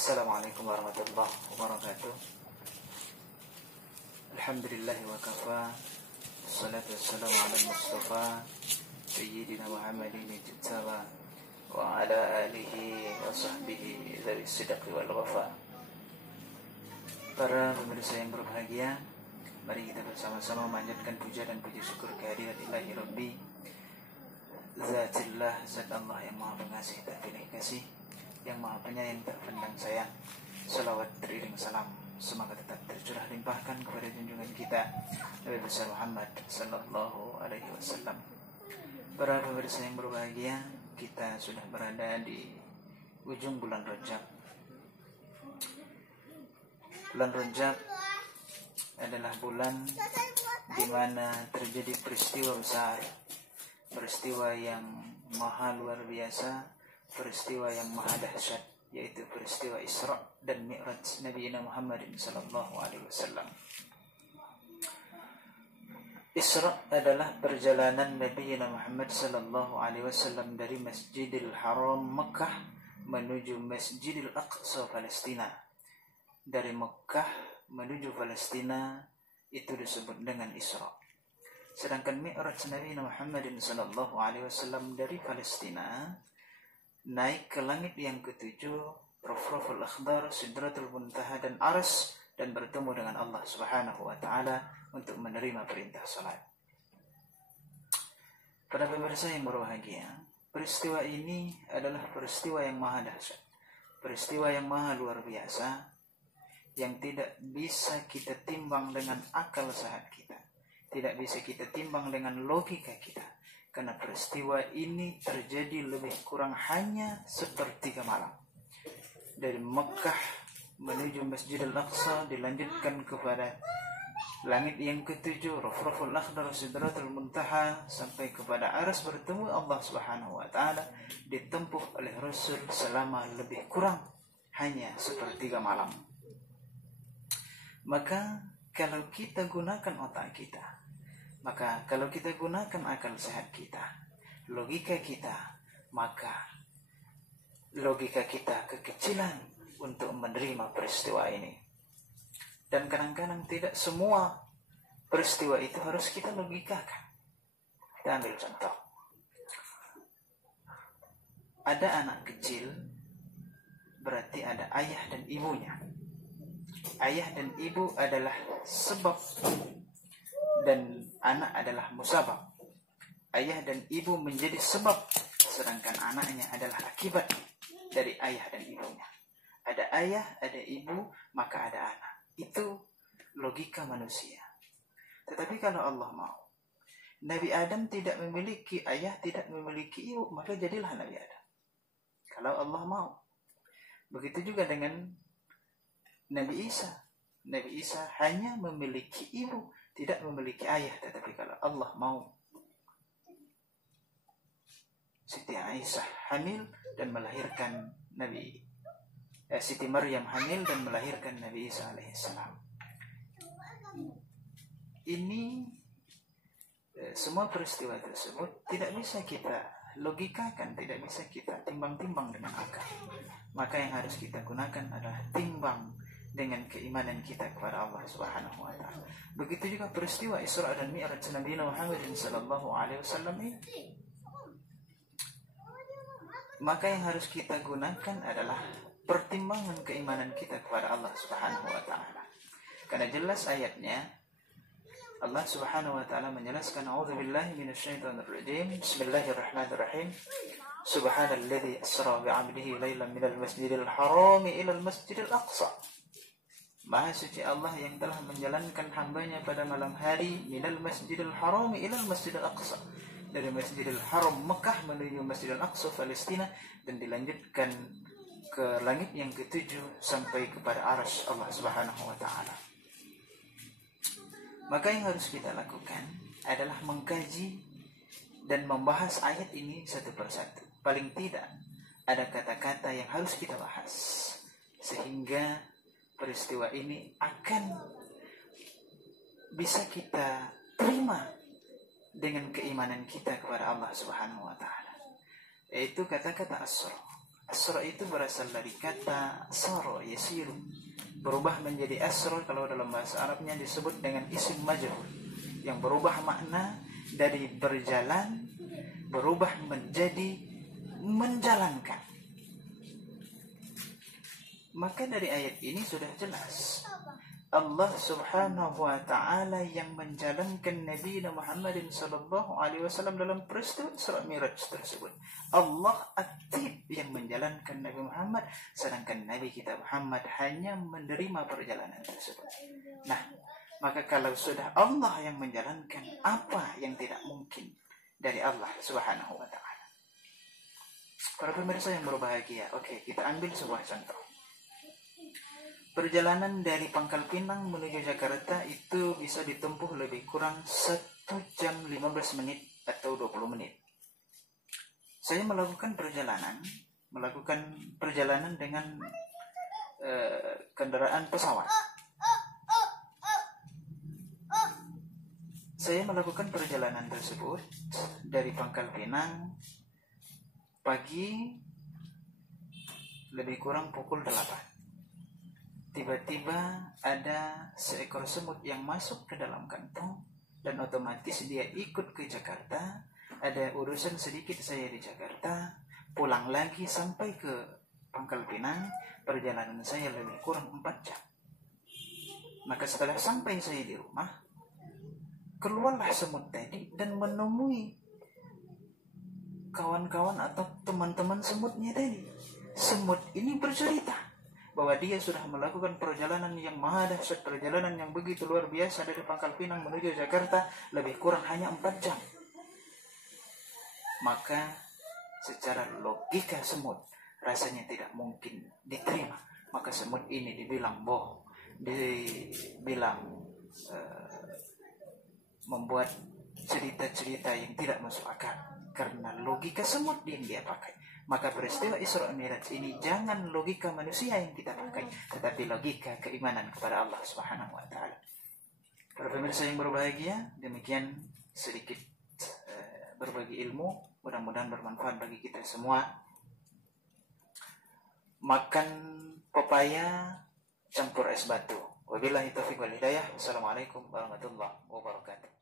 Assalamualaikum warahmatullahi wabarakatuh. Alhamdulillahi wa kafa. Assalatu wassalamu ala Mustafa Sayyidina Muhammadin Jitsaba wa ala alihi wa sahbihi dari sidqi wal wafa. Para pemirsa yang berbahagia, mari kita bersama-sama memanjatkan puja dan puji syukur kehadirat Ilahi Rabbi Zatillah, Zat Allah yang maha pengasih dan pilih kasih, yang maha penyayang terpendam sayang. Salawat teriring salam semoga tetap tercurah limpahkan kepada junjungan kita Nabi besar Muhammad sallallahu alaihi wasallam. Para pemirsa yang berbahagia, kita sudah berada di ujung bulan Rajab. Bulan Rajab adalah bulan di mana terjadi peristiwa besar, peristiwa yang maha luar biasa, peristiwa yang maha dahsyat, yaitu peristiwa Isra dan Mi'raj Nabi Muhammadin sallallahu alaihi wasallam. Isra adalah perjalanan Nabi Muhammad sallallahu alaihi wasallam dari Masjidil Haram Mekah menuju Masjidil Aqsa Palestina. Dari Mekah menuju Palestina itu disebut dengan Isra. Sedangkan Mi'raj Nabi Muhammadin sallallahu alaihi wasallam dari Palestina naik ke langit yang ketujuh, Rafraful Akhdar, Sidratul Muntaha dan Arsy, dan bertemu dengan Allah Subhanahu wa taala untuk menerima perintah salat. Para pemirsa yang berbahagia, peristiwa ini adalah peristiwa yang maha dahsyat, peristiwa yang maha luar biasa, yang tidak bisa kita timbang dengan akal sehat kita, tidak bisa kita timbang dengan logika kita. Karena peristiwa ini terjadi lebih kurang hanya sepertiga malam. Dari Mekah menuju Masjidil Aqsa, dilanjutkan kepada langit yang ketujuh, Rafraful Akhdar, Sidratul Muntaha, sampai kepada Arsy bertemu Allah Subhanahu wa taala, ditempuh oleh Rasul selama lebih kurang hanya sepertiga malam. Maka kalau kita gunakan otak kita, maka kalau kita gunakan akal sehat kita, logika kita, maka logika kita kekecilan untuk menerima peristiwa ini. Dan kadang-kadang tidak semua peristiwa itu harus kita logikakan. Kita ambil contoh. Ada anak kecil, berarti ada ayah dan ibunya. Ayah dan ibu adalah sebab dan anak adalah musabab. Ayah dan ibu menjadi sebab, sedangkan anaknya adalah akibat dari ayah dan ibunya. Ada ayah, ada ibu, maka ada anak. Itu logika manusia. Tetapi kalau Allah mau, Nabi Adam tidak memiliki ayah, tidak memiliki ibu, maka jadilah Nabi Adam. Kalau Allah mau. Begitu juga dengan Nabi Isa. Nabi Isa hanya memiliki ibu, tidak memiliki ayah. Tetapi kalau Allah mau, Siti Aisyah hamil dan melahirkan Siti Maryam hamil dan melahirkan Nabi Isa alaihissalam. Ini semua peristiwa tersebut tidak bisa kita logikakan, tidak bisa kita timbang-timbang dengan akal. Maka yang harus kita gunakan adalah timbang dengan keimanan kita kepada Allah Subhanahu wa taala. Begitu juga peristiwa Isra dan Mi'raj Nabi Muhammad sallallahu alaihi wasallam ini. Maka yang harus kita gunakan adalah pertimbangan keimanan kita kepada Allah Subhanahu wa taala. Karena jelas ayatnya Allah Subhanahu wa taala menjelaskan, a'udzubillahi minasyaitonir rajim. Bismillahirrahmanirrahim. Subhanalladzi asra bi'abdihi lailan minal masjidil haram ila al masjidil aqsa. Maha suci Allah yang telah menjalankan hambanya pada malam hari minal masjidil haram ilal masjidil aqsa, dari Masjidil Haram Mekah menuju Masjidil Aqsa Palestina, dan dilanjutkan ke langit yang ketujuh sampai kepada Arsy Allah Subhanahu wa taala. Maka yang harus kita lakukan adalah mengkaji dan membahas ayat ini satu persatu. Paling tidak ada kata-kata yang harus kita bahas sehingga peristiwa ini akan bisa kita terima dengan keimanan kita kepada Allah Subhanahu wa taala. Yaitu kata-kata Asra. Asra itu berasal dari kata saro yasiru, berubah menjadi asra. Kalau dalam bahasa Arabnya disebut dengan isim majhul, yang berubah makna dari berjalan berubah menjadi menjalankan. Maka dari ayat ini sudah jelas Allah subhanahu wa ta'ala yang menjalankan Nabi Muhammadin sallallahu alaihi wasallam dalam peristiwa Isra Miraj tersebut. Allah aktif yang menjalankan Nabi Muhammad, sedangkan Nabi kita Muhammad hanya menerima perjalanan tersebut. Nah, maka kalau sudah Allah yang menjalankan, apa yang tidak mungkin dari Allah subhanahu wa ta'ala? Para pemirsa yang berbahagia, oke, kita ambil sebuah contoh. Perjalanan dari Pangkal Pinang menuju Jakarta itu bisa ditempuh lebih kurang 1 jam 15 menit atau 20 menit. Saya melakukan perjalanan dengan kendaraan pesawat. Saya melakukan perjalanan tersebut dari Pangkal Pinang pagi lebih kurang pukul 8. Tiba-tiba ada seekor semut yang masuk ke dalam kantong dan otomatis dia ikut ke Jakarta. Ada urusan sedikit saya di Jakarta, pulang lagi sampai ke Pangkal Pinang. Perjalanan saya lebih kurang 4 jam. Maka setelah sampai saya di rumah, keluarlah semut tadi dan menemui kawan-kawan atau teman-teman semutnya tadi. Semut ini bercerita bahwa dia sudah melakukan perjalanan yang maha dahsyat, perjalanan yang begitu luar biasa dari Pangkal Pinang menuju Jakarta lebih kurang hanya 4 jam. Maka secara logika semut rasanya tidak mungkin diterima. Maka semut ini dibilang bohong, dibilang membuat cerita-cerita yang tidak masuk akal karena logika semut yang dia pakai. Maka peristiwa Isra Miraj ini jangan logika manusia yang kita pakai, tetapi logika keimanan kepada Allah Subhanahu wa taala. Para pemirsa yang berbahagia, demikian sedikit berbagi ilmu, mudah-mudahan bermanfaat bagi kita semua. Makan pepaya campur es batu. Wabillahi taufiq wal hidayah. Assalamualaikum warahmatullahi wabarakatuh.